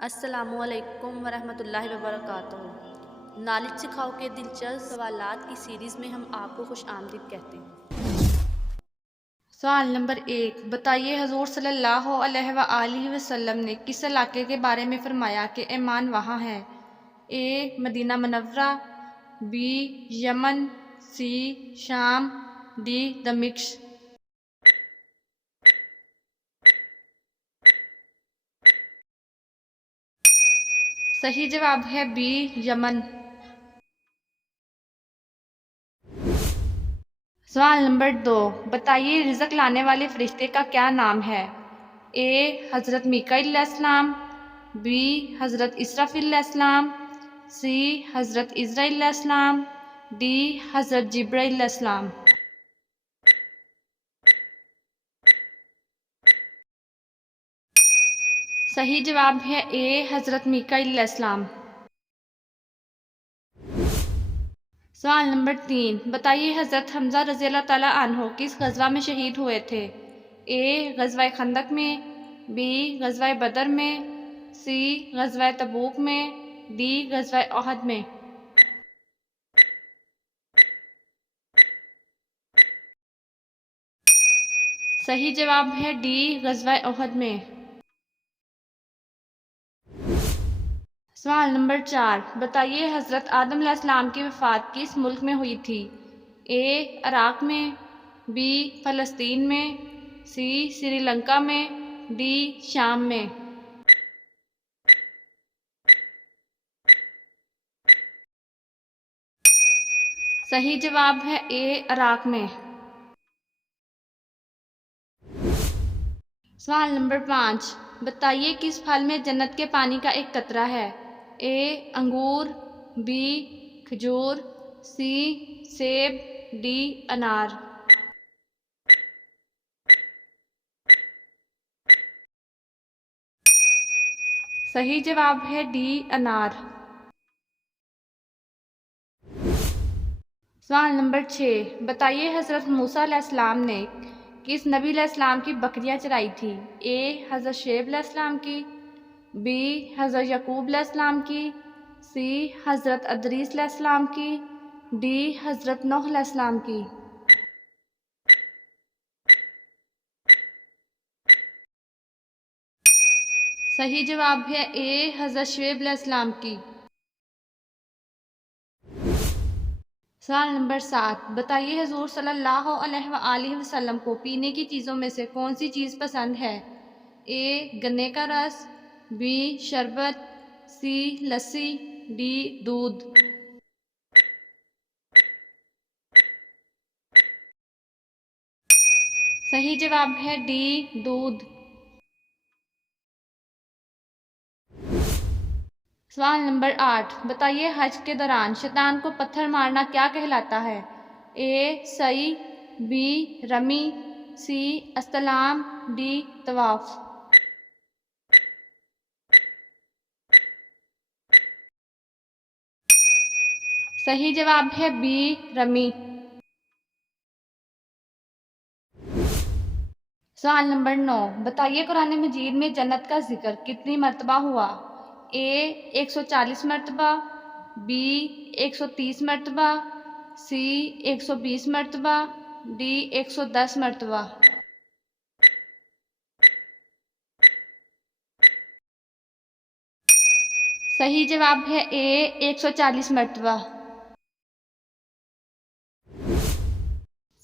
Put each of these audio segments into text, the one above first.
السلام علیکم ورحمۃ اللہ وبرکاتہ۔ نالج سکھاؤ کے دلچسپ سوالات کی سیریز میں ہم آپ کو خوش آمدید کہتے ہیں۔ سوال نمبر 1، بتائیے حضور صلی اللہ علیہ وآلہ وسلم نے کس علاقے کے بارے میں فرمایا کہ ایمان وہاں ہے؟ اے مدینہ منورہ، بی یمن، سی شام، ڈی دمشق۔ صحیح جواب ہے بی یمن۔ سوال نمبر 2، بتائیے رزق لانے والے فرشتے کا کیا نام ہے؟ اے حضرت میکائیل علیہ السلام، بی حضرت اسرافیل علیہ السلام، سی حضرت عزرائیل علیہ السلام، ڈی حضرت جبرائیل علیہ السلام۔ صحیح جواب ہے اے حضرت میکائیل علیہ السلام۔ سوال نمبر 3، بتائیے حضرت حمزہ رضی اللہ تعالیٰ عنہ کس غزوہ میں شہید ہوئے تھے؟ اے غزوہ خندق میں، بی غزوہ بدر میں، سی غزوہ تبوک میں، ڈی غزوہ احد میں۔ صحیح جواب ہے ڈی غزوہ احد میں۔ سوال نمبر 4، بتائیے حضرت آدم علیہ السلام کی وفات کس ملک میں ہوئی تھی؟ اے عراق میں، بی فلسطین میں، سی سری لنکا میں، ڈی شام میں۔ صحیح جواب ہے اے عراق میں۔ سوال نمبر 5، بتائیے کس پھل میں جنت کے پانی کا ایک قطرہ ہے؟ اے انگور، بی کھجور، سی سیب، ڈی انار۔ صحیح جواب ہے ڈی انار۔ سوال نمبر 6، بتائیے حضرت موسیٰ علیہ السلام نے کس نبی علیہ السلام کی بکریاں چرائی تھی؟ اے حضرت شعیب علیہ السلام کی، بی حضرت یعقوب علیہ السلام کی، سی حضرت ادریس علیہ السلام کی، ڈی حضرت نوح علیہ السلام کی۔ صحیح جواب ہے اے حضرت شعیب علیہ السلام کی۔ سوال نمبر 7، بتائیے حضور صلی اللہ علیہ وآلہ وسلم کو پینے کی چیزوں میں سے کون سی چیز پسند ہے؟ اے گنے کا رس، بی شربت، سی لسی، ڈی دودھ۔ صحیح جواب ہے ڈی دودھ۔ سوال نمبر 8، بتائیے حج کے دوران شیطان کو پتھر مارنا کیا کہلاتا ہے؟ اے سعی، بی رمی، سی استلام، ڈی طواف۔ صحیح جواب ہے بی رمی۔ سوال نمبر 9، بتائیے قرآن مجید میں جنت کا ذکر کتنی مرتبہ ہوا؟ اے 140 مرتبہ، بی 130 مرتبہ، سی 120 مرتبہ، ڈی 110 مرتبہ۔ صحیح جواب ہے اے 140 مرتبہ۔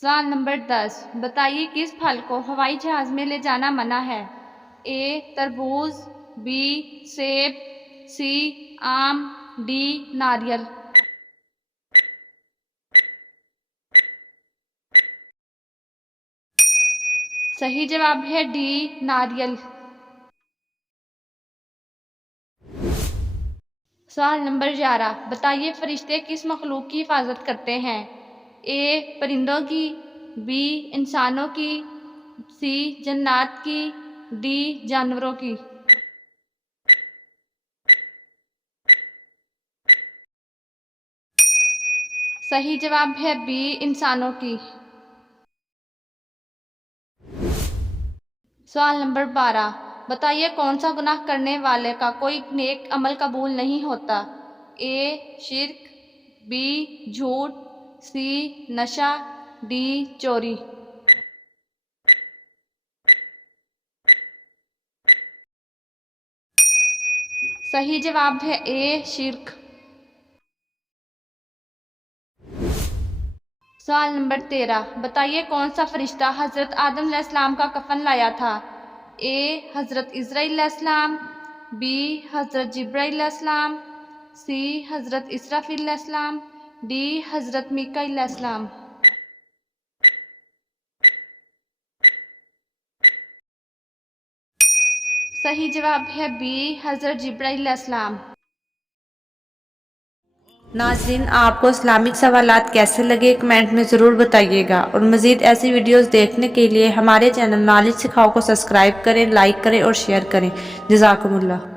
سوال نمبر 10، بتائیے کس پھل کو ہوائی جہاز میں لے جانا منع ہے؟ اے تربوز، بی سیب، سی آم، ڈی ناریل۔ صحیح جواب ہے ڈی ناریل۔ سوال نمبر 11، بتائیے فرشتے کس مخلوق کی حفاظت کرتے ہیں؟ اے پرندوں کی، بی انسانوں کی، سی جنات کی، ڈی جانوروں کی۔ صحیح جواب ہے بی انسانوں کی۔ سوال نمبر 12، بتائیے کون سا گناہ کرنے والے کا کوئی نیک عمل قبول نہیں ہوتا؟ اے شرک، بی جھوٹ، سی نشہ، ڈی چوری۔ صحیح جواب ہے اے شرک۔ سوال نمبر 13، بتائیے کون سا فرشتہ حضرت آدم علیہ السلام کا کفن لایا تھا؟ اے حضرت عزرائیل علیہ السلام، بی حضرت جبرائیل علیہ السلام، سی حضرت اسرافیل علیہ السلام، ڈی حضرت میکائیل علیہ السلام۔ صحیح جواب ہے بی حضرت جبرائیل علیہ السلام۔ ناظرین، آپ کو اسلامک سوالات کیسے لگے کمنٹ میں ضرور بتائیے گا، اور مزید ایسی ویڈیوز دیکھنے کے لیے ہمارے چینل نالج سکھاؤ کو سبسکرائب کریں، لائک کریں اور شیئر کریں۔ جزاکم اللہ۔